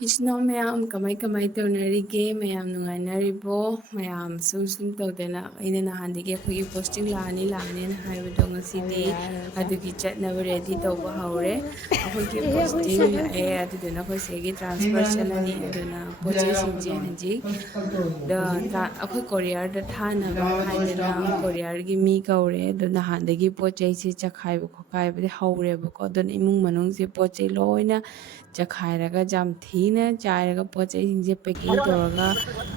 इचना मैम कमाई कमाई तौनरिगे मैम नुंगाइनरिबो मैम सुम तौदना अइना नहानदिगे अखोगी पोस्टिंग लानी ना हाइबदो ngasidi adugi chatnaba ready tauba haure अखोगी पोस्टिंग लाए अदुदुना अखोई सेगी ट्रांसफर चलनी अदुना पोचे सिंजे हंजी द अखोई कोरियर द थानबा हाइदना कोरियर गी मी कौरे अदुना हानदगी पोचे से चखाइबो खोकाइबदे हौरेबको अदुना इमुंग मनुंग से पोचे लोइना चखाइरगा जाम थीना चाइरगा पोचे सिंजे पैकिंग तौरगा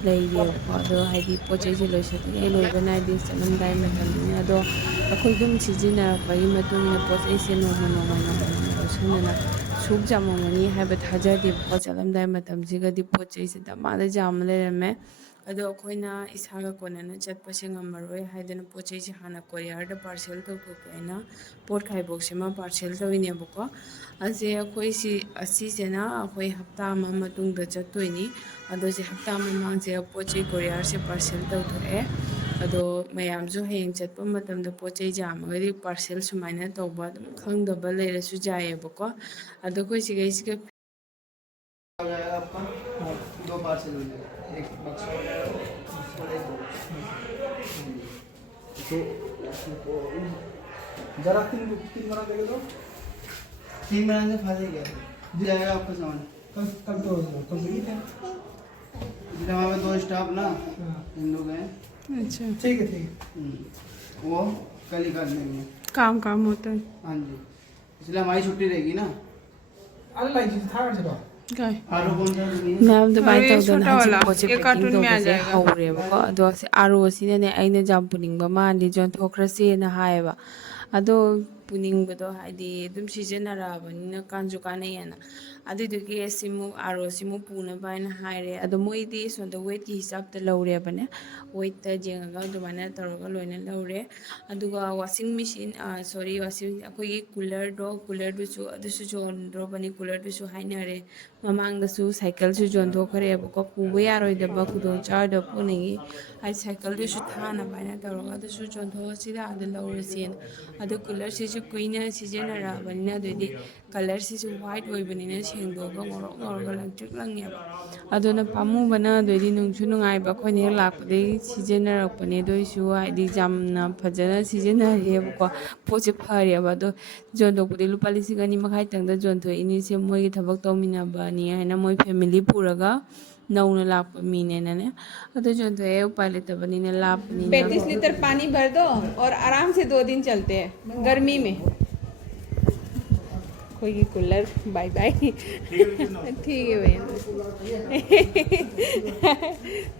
लेइरेबको अदो हाइदी पोचे से लोइसतने लोइबा नाइदे चलमदाइ मतमनिना अदो अखोई दुम सिजिनारपगी मतुंगिना पोचे से नोमा लोइसनना सुक जामंगनी हाइबा थाजादेबको चलमदाइ मतमजिगदि पोचे से दमादा जाम लेरमे अदो अखोइना इसागा कोनना चटपसे ngamaroy haidana pochei se hana courier da parcel to koina pot khai box ma parcel to ine boko ase akhoi si asi se na akhoi hafta ma matung da chatoini ado se hafta ma mang se pochei courier se parcel to thoe ado mayam jo heng chatpa matam da pochei jam gari parcel sumaina tawba khang da ba leira su jaye boko ado koi si gai si हो जाएगा आपका दो parcel हो जाएगा एक बक्सा हो जाएगा और एक तो जरा तीन बना देगा तो तीन बनाने से फायदा क्या है जाएगा आपका सामान कब दो कंप्लीट है जितना हमारे दो स्टाफ ना इन लोग हैं अच्छा ठीक है वो कल ही कर लेंगे काम होता है हाँ जी इसलिए हमारी छुट्टी रहेगी ना अल्लाह था चलो मैम दुबाई तौदना हजी पोचे पैकिंग तौबसे हौरेबको अदो से आरो सिनने अइना जाम पुनिंगबा मांदि जोन थोख्रसे ना हायबा अदो पुनिंगबदो हाइदि दुम सिजनराबनिना कानजु कानैना अदुदुगी सिमु आरो सिमु पुना बाइना हाइरे अदो मोइदि सोंद वेट की हिसाब त लौरेबने वेट त जेंगा दुमाना तौरगा लोइना लौरे अदुगा वाशिंग मशीन सॉरी वाशिंग अखोगी कूलर दुसु अदुसु जोंद्रो बनी कूलर दुसु हाइनरे ममांगदसु साइकिल सु जोंथोखरेबको पुबा यारोइदबा खुदों चारद पुनिंगी हाइ साइकिल दुसु थाना बाइना तौरगा अदुसु जोंथोसिदा अदु लौरसिन अदु कूलर सिसु कुइना सिजनराबनिना अदुदि कलर सिसु व्हाइट ओइबनिना सेंदोगा ngorok langtrik langyaba aduna pamubana doidi nungsu nungai ba khoine lakpade sijenarakpane doisu haidi jamna phajana sijenariyabko poche phariyaba do jondokpudi lupa lising ani makhai tangda jontho ini se moi gi thabak tawminaba ni haina moi family puraga नौना लाप मीने ने तो जो है उपाय लेते बनी ने लाप 35 litre पानी भर दो और आराम से 2 दिन चलते हैं गर्मी में कोई कूलर बाय बाय ठीक है भैया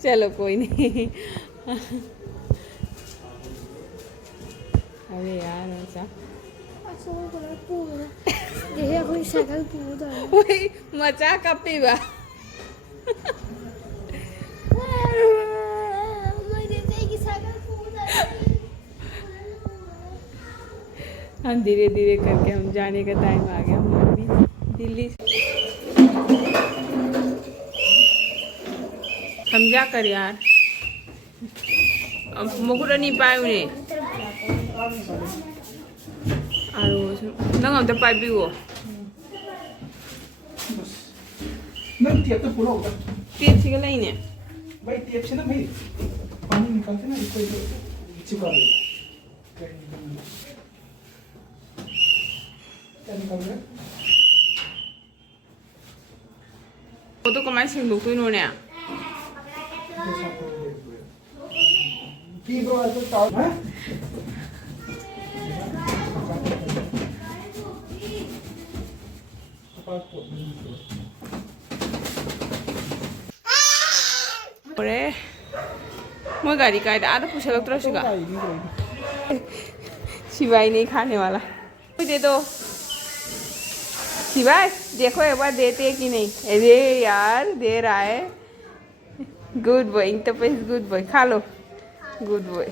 चलो कोई नहीं अरे यार ऐसा वही मचा कपीबा हम धीरे धीरे करके हम जाने का टाइम आ गया हम भी दिल्ली हम जा कर यार अब मुकुट नहीं पाए उन्हें नंग हम पाई भी वो नहीं टेप तो पूरा होगा टेप से क्या लेने भाई टेप से ना भाई पानी निकालते ना इसको चिपका दे क्या निकाल रहे वो तो कमाई से लोग कोई नोने की ब्रो ऐसे टाउन है अरे मैं गाड़ी का आधा पूछा लगता है शिवा शिवाई नहीं खाने वाला दे दो शिवाय देखो एक बार देते कि नहीं अरे यार दे रहा है good boy interface good boy खा लो गुड बॉय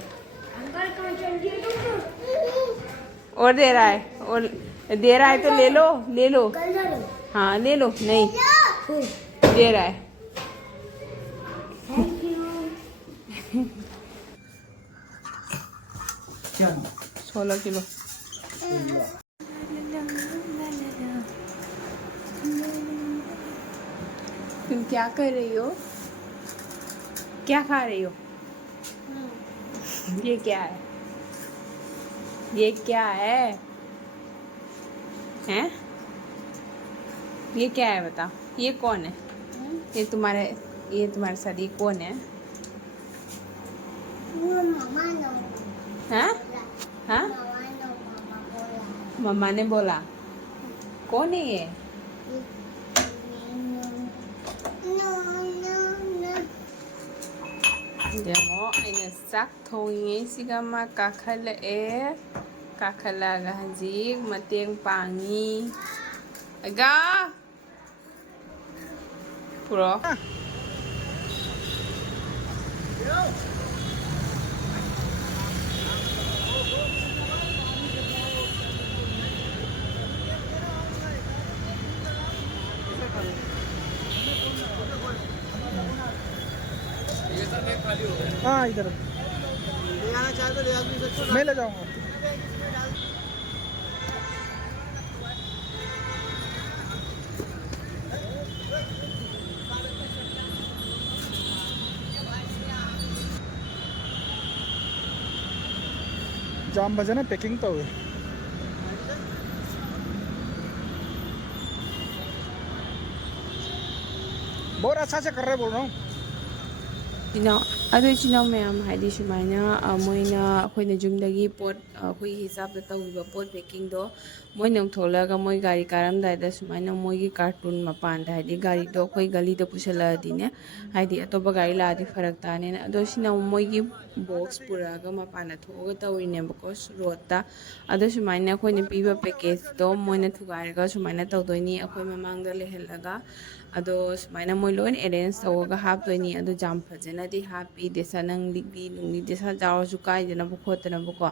और दे रहा है तो ले लो हाँ ले लो नहीं दे रहा है 16 किलो तुम क्या कर रही हो? क्या खा रही हो? ये क्या है? ये क्या है? हैं? ये क्या है बता? ये कौन है? ये तुम्हारे साथ ये कौन है? हाँ? हाँ? मम्मा ने बोला। कौन है ये? Demo aina sak thongi ma kakhala hajik mateng pangi aga puro हाँ इधर ले आना चाहे तो ले आ भी सकते हो मैं ले जाऊंगा जाम बजे ना पैकिंग तो हुई बहुत अच्छा से कर रहे बोल रहा हूँ चिनाव मैम हाइदी सुमाइना मोइना अखोइना जुमदगी पोट अखोइ हिसाब द तौबा पोट पैकिंग दो मोइना थोलागा मोइ गाड़ी कारम दाइदा सुमाइना मोइगी कार्टून मपान दा हाइदी गाड़ी दो अखोइ गली द पुसला दिने हाइदी अतोबा गाड़ी लादी फरक ताने अदो सिना मोइगी बॉक्स पुरागा मपान थोगा तौरिने बकोस रोता अदो सुमाइना अखोइना पीबा पैकेज दो मोइना थुगारगा सुमाइना तौदोइनी अखोइ ममांगदा लेहलगा अदो सुमाइना मोइ लोइन अरेंज तौगा हापतोइनी अदो जाम फजनादी हापी देसा नंग लिगली नुंगली देसा जावसु काइदना बखोतना बको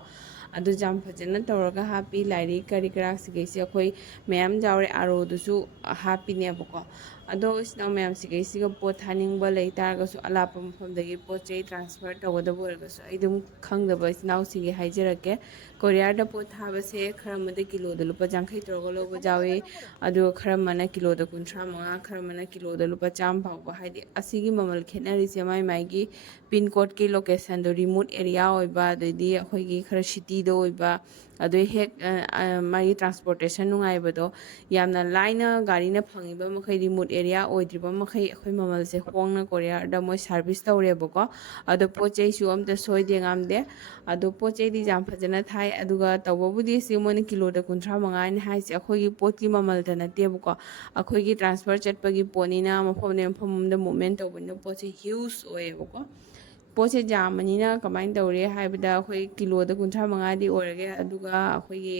अदो जाम फजना तौरगा हापी लाइरी करी करा सिगैसी अखोइ मैम जावरे आरोदुसु हापीने बको अदो इसना मैम सिगैसी पोत थानिंगबा लेतारगसु अलापा मफमदगी पोत चै ट्रांसफर तौगदबो ओरगसु आइदुम खंगदबा इसनाउ सिगे हाइजरके कोरियर दा पोत थाबसे खरमदे किलो द लुपा जांखै तौरगा लोबो जावे अदो खरमना किलो द 35 खरमना किलो द लुपा चाम फावबा हाइदि असिगी ममल खेनरिसे माइ माइगी पिन कोड की लोकेशन दो रिमोट एरिया होइबा अदि अखोइगी खर सिटी दो होइबा अदो हेक माइ ट्रांसपोर्टेशन नुंगाइबदो यामना लाइना गाड़ीना फंगिबा मखै रिमोट एरिया ओइद्रिबा मखै अखोइ ममलसे होंगना कोरियर दा मोइ सर्विस तौरेबको अदो पोचै सु अमते सोइदे ngamde अदो पोचै दि जाम फजना थाइ अदुगा तौबबुदि सि मोनि किलो दा 35 नि हाइसे अखोइगी पोतकी ममल दा नतेबको अखोइगी ट्रांसफर चटपगी पोनिना मफमने मफमदा मूवमेंट तौबनो पोचै ह्यूज ओएबको पोसे जामनिना कमाइन तौरे हाइबदा अखोइ किलो दा 35 दि ओरगे अदुगा अखोइगी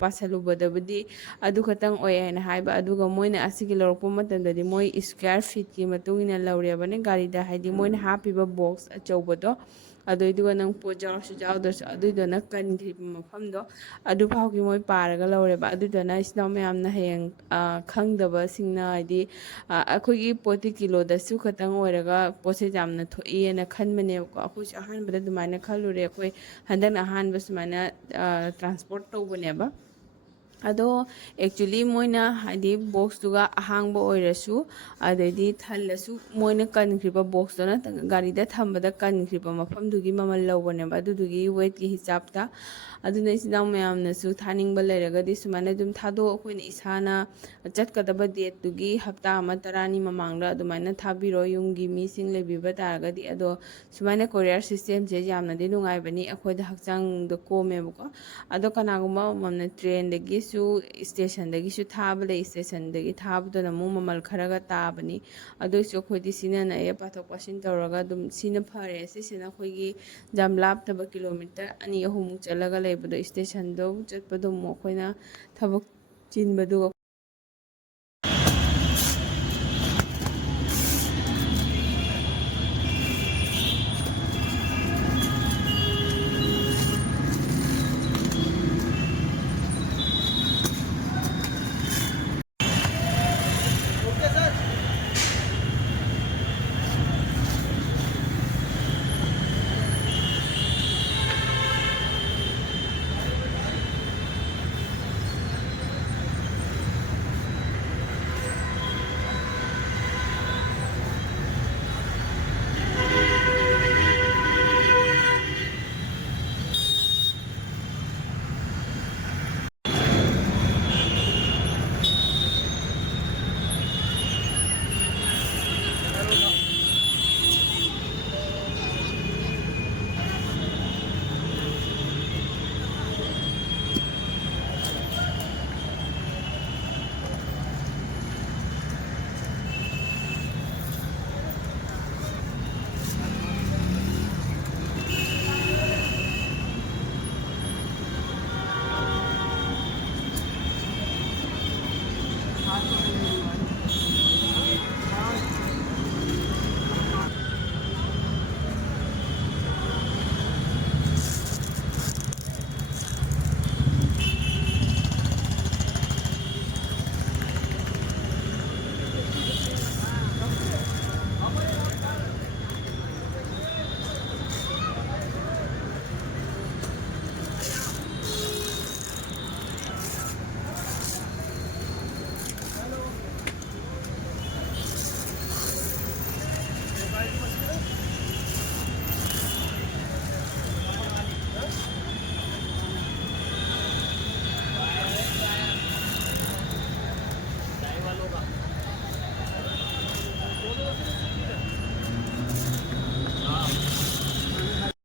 पासलुबदबदि अदु खतंग ओय हैना हाइबा अदुगा मोइना असिगी लौरपो मतंददि मोइ स्क्वायर फीट की मतुंगिना लौरेबने गाड़ी दा हाइदि मोइना हापिबा बॉक्स अचौबदो अदुइदुगा नंग पोजावसु जावदस अदुइदोना कनग्रिब मफमदो अदु फावगी मोइ पारगा लौरेबा अदुदोना इस्नाव मैमना हेयंग खंगदबा सिंगना हाइदि अखोइगी पोति किलो दसु खतंग ओरगा पोसे जामना थोइएना खनबने को अखोइ अहानबदा दुमाइना खलुरे अखोइ हंदन अहानबा सुमाइना ट्रांसपोर्ट तौबनेबा अदो एक्चुअली मोइना हाइदि बॉक्स दुगा अहांगबा ओइरसु अदैदि थल्लसु मोइना कनख्रिबा बॉक्स दोना गाड़ी दा थंबदा कनख्रिबा मफम दुगी ममल लौबनेबा अदुदुगी वेट की हिसाबता अदुना इसिनाउ मैमनसु थानिंगबा लेरगदि सुमाइना दुम थादो अखोइना इसाना चटकदबा डेट दुगी हप्ता अमा तरानी ममांगदा अदुमाइना थाबिरो युंगी मीसिंग लेबिबा तारगदि अदो सुमाइना कोरियर सिस्टम जे यामनादि नुंगाइबनी अखोइदा हक्चांग द कोमेबको अदो कनागुमा ममना ट्रेन दगी सु स्टेशन दगी सु थाबले स्टेशन दगी थाबदोना मु ममल खरगा ताबनी अदो सु अखोइदि सिनाना ए पाथोक पासिन तौरगा दुम सिना फरे सिना अखोइगी जाम लापतबा किलोमीटर अनि अहुम चलगा लेबदो स्टेशन दो चटपदो मो अखोइना थबक चिनबदो पार्टी मस्त करो